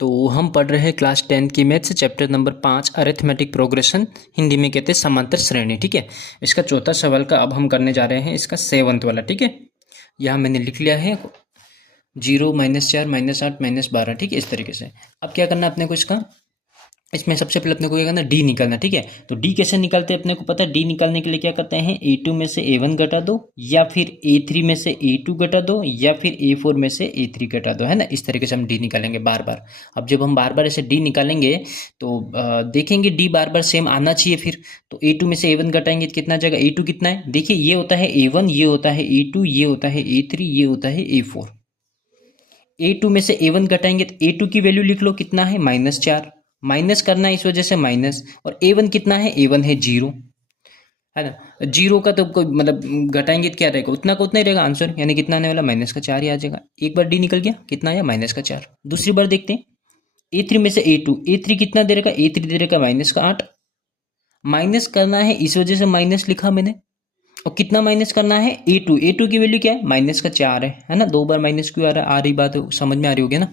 तो हम पढ़ रहे हैं क्लास 10 की maths chapter number 5 arithmetic progression, Hindi में कहते हैं समांतर श्रेणी। ठीक है, इसका चौथा सवाल का अब हम करने जा रहे हैं इसका 7th वाला। ठीक है, यहाँ मैंने लिख लिया है 0 -4 -8 -12। ठीक है, इस तरीके से। अब क्या करना है अपने को, इसमें सबसे पहले अपने को क्या करना है, डी निकालना। ठीक है, तो डी कैसे निकालते हैं अपने को पता है। डी निकालने के लिए क्या करते हैं, A2 में से A1 घटा दो, या फिर A3 में से A2 घटा दो, या फिर A4 में से A3 घटा दो, है ना। इस तरीके से हम डी निकालेंगे बार बार। अब जब हम बार बार ऐसे डी निकालेंगे तो देखेंगे डी बार बार सेम आना चाहिए फिर। तो A2 में से A1 घटाएंगे तो कितना जाएगा, A2 कितना है, देखिए ये होता है A1, ये होता है A2, ये होता है A3, ये होता है A4। A2 में से A1 घटाएंगे तो A2 की वैल्यू लिख लो, कितना है -4। माइनस करना है इस वजह से माइनस। और A1 कितना है, A1 है 0, है ना। 0 का तो कोई मतलब घटाएंगे तो क्या रहेगा, उतना का उतना ही रहेगा आंसर, यानी कितना आने वाला, -4 ही आ जाएगा। एक बार डी निकल गया, कितना आया, -4। दूसरी बार देखते हैं, A3 में से A2, A3 कितना दे रहेगा, A3 दे रहेगा -8। माइनस करना है इस वजह से माइनस लिखा मैंने। और कितना माइनस करना है, A2 की वैल्यू क्या है, -4 है ना। दो बार माइनस क्यों आ रही बात समझ में आ रही होगी ना।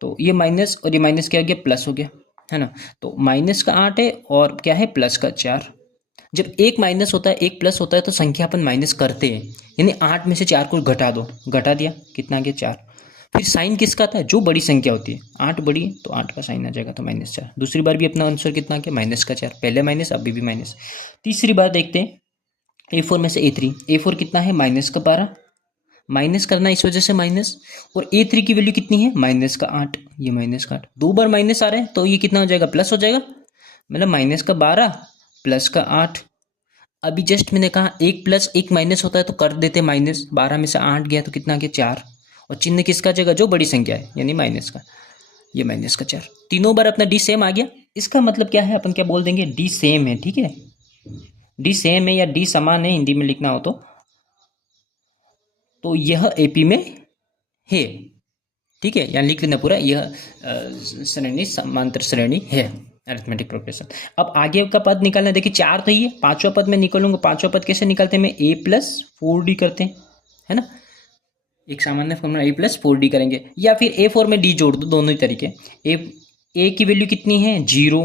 तो ये माइनस और ये माइनस क्या हो गया, प्लस हो गया, है ना। तो -8 है और क्या है, +4। जब एक माइनस होता है एक प्लस होता है तो संख्या अपन माइनस करते हैं, यानी 8 में से 4 को घटा दो, घटा दिया, कितना आ गया, 4। फिर साइन किसका आता है, जो बड़ी संख्या होती है। 8 बड़ी है तो 8 का साइन आ जाएगा, तो -4। दूसरी बार भी अपना आंसर कितना आ गया, -4। पहले माइनस, अभी भी माइनस। तीसरी बार देखते हैं, A4 में से A3, A4 कितना है, -12। माइनस करना इस वजह से माइनस। और A3 की वैल्यू कितनी है, -8। ये -8, दो बार माइनस आ रहे हैं तो ये कितना हो जाएगा, प्लस हो जाएगा, मतलब -12 +8। अभी जस्ट मैंने कहा एक प्लस एक माइनस होता है तो कर देते माइनस। 12 में से 8 गया तो कितना गया, 4। और चिन्ह किसका जगह, जो बड़ी संख्या है, यानी माइनस का। ये -4, तीनों बार अपना डी सेम आ गया। इसका मतलब क्या है, अपन क्या बोल देंगे, डी सेम है। ठीक है, डी सेम है या डी समान है हिंदी में लिखना हो तो यह एपी में है। ठीक है, यहाँ लिख लेना पूरा, यह श्रेणी समांतर श्रेणी है, अरिथमेटिक प्रोग्रेशन। अब आगे का पद निकालना है, देखिए 4 तो ही है, पांचवा पद में निकालूंगा। पांचवा पद कैसे निकालते हैं, में A+4D करते हैं, है ना। एक सामान्य फॉर्मूला A+4D करेंगे, या फिर A4 में D जोड़ दो, दोनों ही तरीके। A की वैल्यू कितनी है, 0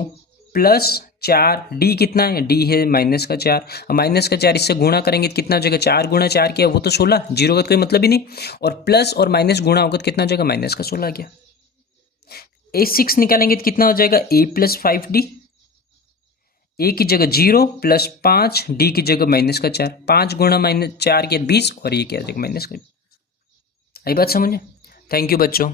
+4। D कितना है, D है -4। अब -4 इससे गुणा करेंगे तो कितना हो जाएगा, 4 × 4 किया वो तो 16, 0 का तो कोई मतलब ही नहीं। और प्लस और माइनस गुणा होगा तो कितना हो जाएगा, -16 आ गया। A6 निकालेंगे तो कितना हो जाएगा, A+5D। A की जगह 0 +5, D की जगह -4। 5 × -4 किया 20, और ये क्या आ जाएगा, -। आई बात समझ में। थैंक यू बच्चों।